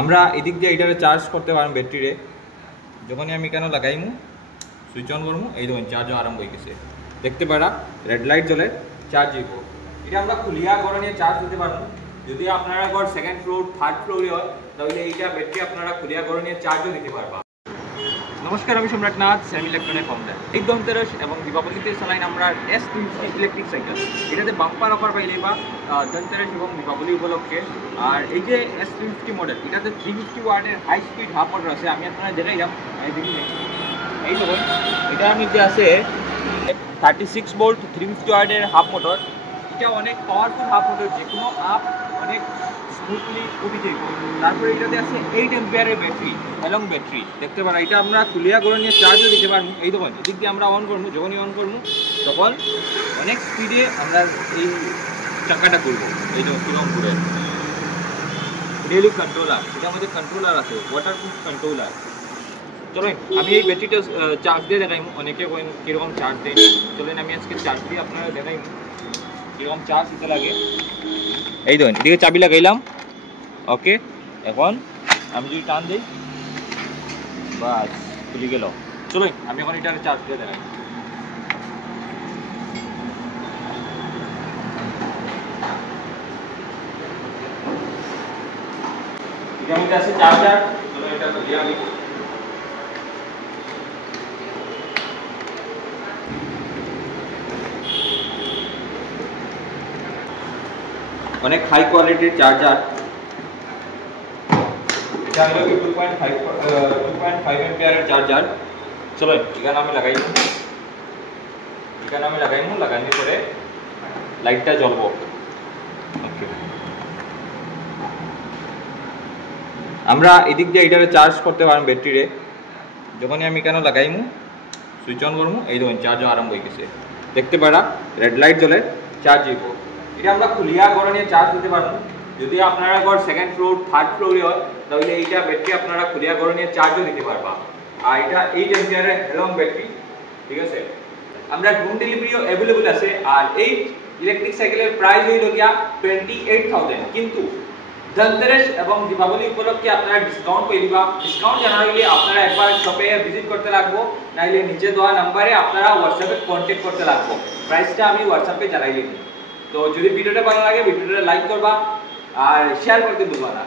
আমরা এদিক দিয়ে এটারে চার্জ করতে পারবো ব্যাটারিরে। যখনই আমি কেন লাগাইমু সুইচ অন করবো, এই দেখুন চার্জও আরম্ভ হয়ে গেছে। দেখতে পারা রেড লাইট জ্বলে চার্জ হইব। এটা আমরা খুলিয়া ঘরে নিয়ে চার্জ দিতে পারবো। যদি আপনারা ঘর সেকেন্ড ফ্লোর থার্ড ফ্লোরে হয় তাহলে এইটা ব্যাটারি আপনারা খুলিয়া ঘরে নিয়ে চার্জও দিতে পারবা। নমস্কার, আমি সম্রাট নাথ, স্যাম ইলেকট্রনিক ফাউন্ডার। এই ধনতেরস এবং দীপাবলিতে চালাইন আমরা S250 ইলেকট্রিক সাইকেল। এটাতে বাম্পার অফার পাইলে বা ধনতেরস এবং দীপাবলি উপলক্ষে। আর এই যে S250 মডেল, এটাতে 350 ওয়াটের হাই স্পিড হাফ মোটর আছে। আমি আপনারা দেখাইলাম, এই দেখুন এটা আমি যে আছে 36 ভোল্ট 350 ওয়াটের হাফ মোটর। এটা অনেক পাওয়ারফুল হাফ মোটর, যে কোনো আপ অনেক স্মুথলি খুবই যাইব। তারপরে এটাতে আছে 8 এম্পিয়ারের ব্যাটারি, লং ব্যাটারি। দেখতে পারা এটা আমরা খুলিয়া করে নিয়ে চার্জও দিতে পারবো। এই দেখুন এদিক দিয়ে আমরা অন করবো, যখনই অন করবো তখন অনেক স্পিডে আমরা এই চাকাটা করবো। এই যে কিরকম করে রিয়েলি কন্ট্রোলার, এটার মধ্যে কন্ট্রোলার আছে, ওয়াটারপ্রুফ কন্ট্রোলার। চলো আমি এই ব্যাটারিটা চার্জ দিয়ে দেখাইমু। অনেকে কীরকম চার্জ দেয়, চলেন আমি আজকে চার্জ দিয়ে আপনারা দেখাইমু কীরকম চার্জ দিতে লাগে। এই দেখুন এদিকে চাবি লাগাইলাম, ওকে। এখন আমি যদি টান দিই বাস খুলে গেল। চলো আমি এখন এটার চার্জ দিয়ে দেখাই। এটার মধ্যে আছে চার্জার। চলো এটা খুলে আমি অনেক হাই কোয়ালিটির চার্জার। এটা হলো 2.5 এম্পিয়ারের চার্জার। চলো এখানে আমি লাগাইমু, লাগানোর পরে লাইটটা জ্বলবো। ওকে, আমরা এদিক দিয়ে এটারে চার্জ করতে পারবো ব্যাটারিরে। যখনই আমি কেন লাগাইমু সুইচ অন করবো, এই দেখুন চার্জও আরম্ভ হয়ে গেছে। দেখতে পারা রেড লাইট জ্বলে চার্জ হইব। এটা আমরা খুলিয়া ঘরে নিয়ে চার্জ দিতে পারবো। যদি আপনারা ঘর সেকেন্ড ফ্লোর থার্ড ফ্লোরে হয় তাহলে এইটা ব্যাটারি আপনারা খুলিয়া ঘরে নিয়ে চার্জও দিতে পারবা। আর এটা 8 এম্পিয়ারের লং ব্যাটারি, ঠিক আছে। আমরা হোম ডেলিভারিও অ্যাভেলেবল আছে। আর এই ইলেকট্রিক সাইকেলের প্রাইস হইল গিয়া 28,000। কিন্তু ধনতেরস এবং দীপাবলি উপলক্ষে আপনারা ডিসকাউন্ট পেয়ে দিবা। ডিসকাউন্ট জানার হলে আপনারা একবার শপে ভিজিট করতে লাগবো, নাইলে নিচে দেওয়া নাম্বারে আপনারা হোয়াটসঅ্যাপে কন্ট্যাক্ট করতে লাগবো। প্রাইসটা আমি হোয়াটসঅ্যাপে জানাই দিই। তো যদি ভিডিওটা ভালো লাগে ভিডিওটা লাইক করবা আর শেয়ার করতে ভুলবা না।